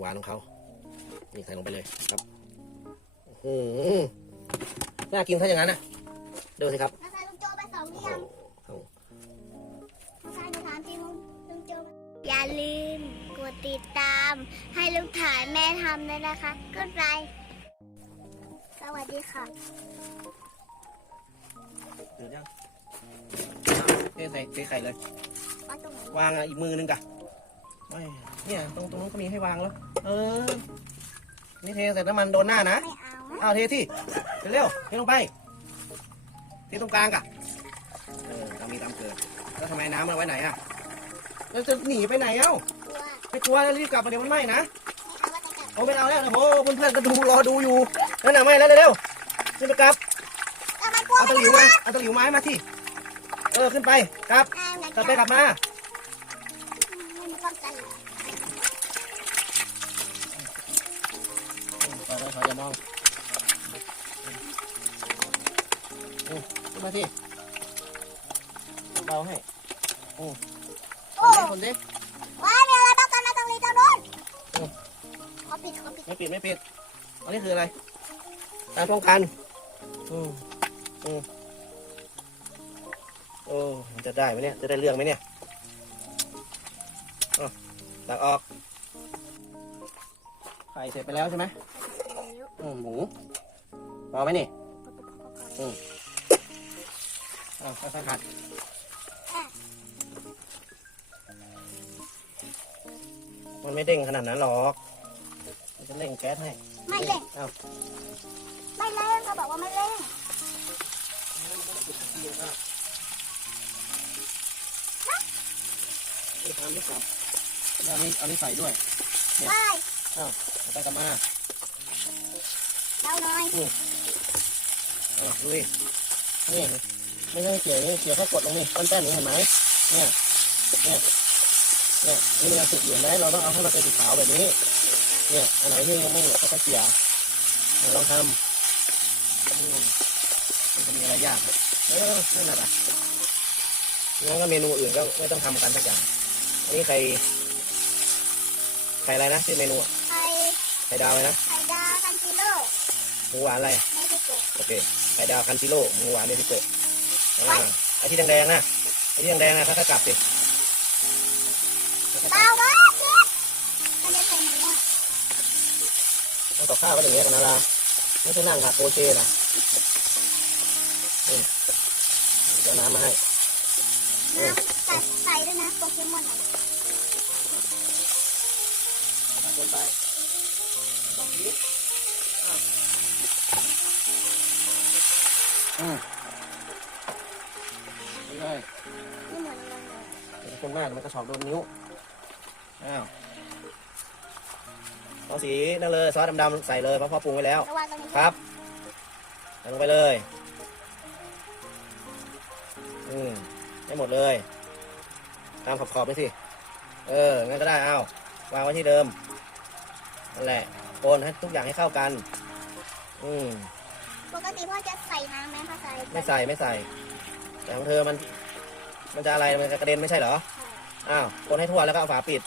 หวานของเขา นี่ใส่ลงไปเลยครับโอ้โหน่ากินถ้าอย่างนั้นนะดูสิครับนะคะลุงโจไปสองหรือโอ้ยังโหนะคะหนูถามจริงลุงลุงโจอย่าลืมกดติดตาม ให้ลุงถ่ายแม่ทำด้วยนะคะกดไลค์สวัสดีค่ะเดือดยังเทใส่เทไข่เลยมาตรงไหนวางอะอีกมือนึงกะไม่เนี่ยตรงตรงนู้นก็มีให้วางแล้ว เออ นี่เทใส่น้ำมันโดนหน้านะไม่เอานะเอาเทที่เร็วๆเทลงไป เทตรงกลางกะเออตามมีตามเกิด แล้วทำไมน้ำมันไว้ไหนอะแล้วจะหนีไปไหนเอ้ากลัวไม่กลัวแล้วรีบกลับมาเดี๋ยวมันไหม้นะไม่เอาว่าจะกลับโอ้ไม่เอาแล้วนะโอ้เพื่อนๆก็ดูรอดูอยู่นั่นน่ะไหม้แล้วเร็วๆขึ้นไปกลับเอามันกลัวเอาไม่ตะหลิวได้มาเอาตะหลิวไม้มาที่เออขึ้นไปกลับเอาไงกลับไปกลับมา เขาจะมองอืมขึ้นมาที่เบาให้ โอ้โอ้ คนดิว้ายมีอะไรบ้างตอนนั้นตรงนี้ตรงนู้นขอปิดขอปิดไม่ปิดไม่ปิด อันนี้คืออะไรการป้องกัน อืมอืมโอ้มันจะได้ไหมเนี่ย จะได้เรื่องไหมเนี่ยอะตักออกไข่เสร็จไปแล้วใช่ไหม หมูพอไหมนี่อะค่อยๆผัดมันไม่เด้งขนาดนั้นหรอกมันจะเร่งแก๊สให้ไม่เล่นอ้าวไม่เล่นเขาบอกว่าไม่เล่นนี่ทำนี่กลับแล้วอันนี้อันนี้ใส่ด้วยไม่เอาไปกลับมา เราหน่อยเอาดูดินี่ไม่ใช่เกี่ยวนี่เกี่ยวเขากดลงนี่ต้นแป้นนี่เห็นไหมเนี่ยเนี่ยเนี่ยนี่มันสุกอยู่ไหมเราต้องเอาให้มันเป็นสีขาวแบบนี้ เนี่ยอันไหนที่ยังไม่เหลือก็จะเกี่ยวเราต้องทำอืมมันจะมีอะไรยากเออนั่นแหละงั้นก็เมนูอื่นก็ไม่ต้องทำกันสักอย่างอันนี้ไข่ไข่อะไรนะชื่อเมนูอะไข่ไข่ดาวเลยนะไข่ดาวคันจิโร่ หมูหวานอะไร โอเคไข่ดาวคันซิโร่หมูหวานเนติโกะอ่าไอ้ที่แดงๆนะไอ้ที่แดงๆนะถ้ากลับสิมากเจ๊ไม่ได้เป็นต้องต่อข้าวก็อย่างเงี้ยกันนะล่ะไม่ใช่นั่งผัดโอเชนะนี่เดี๋ยวน้ำมาให้น้ำใส่ใส่ด้วยนะโปเกมอนไป อืมนี่เลยนี่เหมือนกันเลยเป็นคนมากมันกระชอกโดนนิ้ว อ้าวเอาสีนั่นเลยซอสดำๆใส่เลยเพราะพ่อปรุงไว้แล้ว ระวังตรงนี้ครับใส่ลงไปเลย อืมให้หมดเลย ตามขอบๆไปสิ เออ งั้นก็ได้เอาวางไว้ที่เดิมนั่นแหละคนให้ทุกอย่างให้เข้ากัน อืม ปกติพ่อจะใส่น้ำไหมพ่อใส่ไม่ใส่ไม่ใส่แต่ของเธอมัน มันจะอะไรมันจะกระเด็นไม่ใช่เหรออ้าวคนให้ทั่วแล้วก็เอาฝาปิด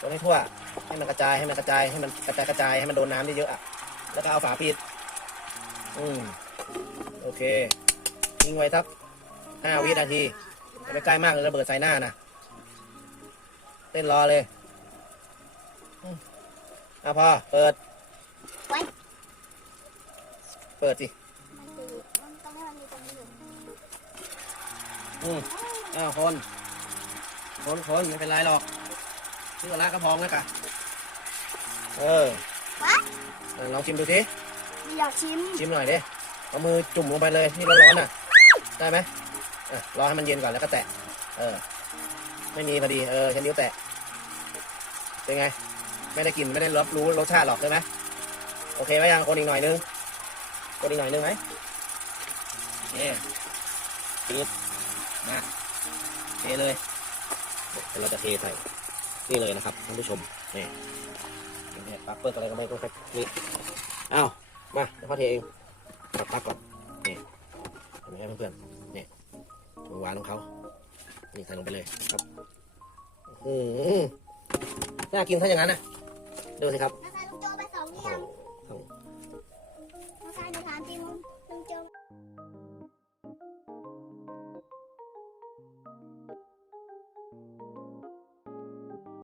คนให้ทั่ว ให้มันกระจายให้มันกระจายให้มันกระจายกระจายให้มันโดนน้ำเยอะๆอะแล้วก็เอาฝาปิด อืมโอเคทิ้งไว้สักห้าวินาทีอย่าไปใกล้มากเลยระเบิดใส่หน้านะเต้นรอเลยอืมเอาพอเปิด เปิดสิมันคือมันตรงนี้มันมีตรงนี้อยู่อืมอ้าวคนคนคนไม่เป็นไรหรอกชื่อละกระพองนะกะเออวะเออลองชิมดูสิอยากชิมชิมหน่อยดิเอามือจุ่มลงไปเลยที่ร้อนๆน่ะ ได้ไหมอะรอให้มันเย็นก่อนแล้วก็แตะ เออ ไม่มีพอดี เออฉันนิ้วแตะ เป็นไง ไม่ได้กินไม่ได้รับรู้รสชาติหรอกใช่ไหมโอเคไหมยังคนอีกหน่อยนึง คนอีกหน่อยนึงไหมเนี่ยปิดมาเทเลยเดี๋ยวเราจะเทใส่นี่เลยนะครับท่านผู้ชมนี่เนี่ยปักเปิดอะไรก็ไม่ต้องนี่อ้าวมาเดี๋ยวพ่อเทเองตักตักก่อนนี่เห็นไหมครับเพื่อนๆนี่หมูหวานของเขานี่ใส่ลงไปเลยครับโอ้โหน่ากินถ้าอย่างนั้นนะดูสิครับน้องชายลุงโจไปสองหรือยังสองน้องชายม